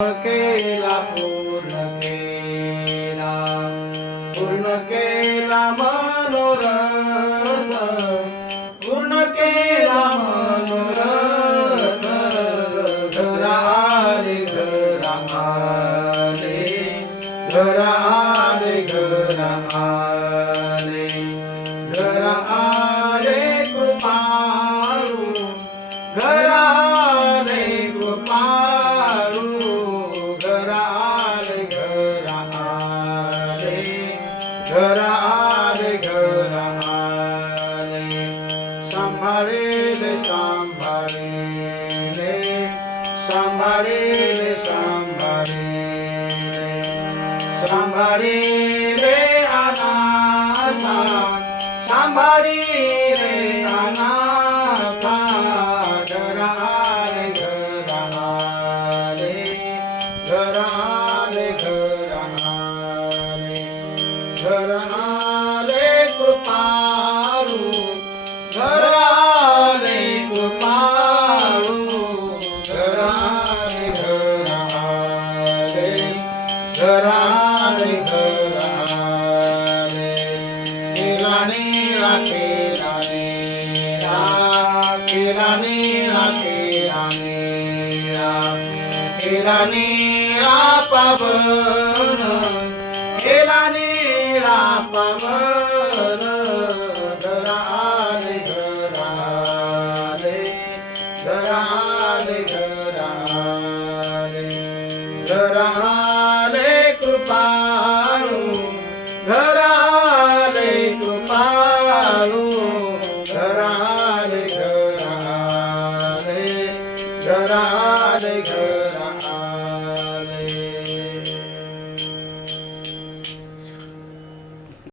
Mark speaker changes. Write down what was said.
Speaker 1: केला पूर्ण केला पूर्ण केला मनोरथ पूर्ण केला मनोरथ घरा आले घरा आले घरा Hare Le Sam Hare Le Anatha Anatha घराने घराने केला नीला केला नीला केला नीला केला नीला केला नीला पवन केला नीला पवन राधे राधे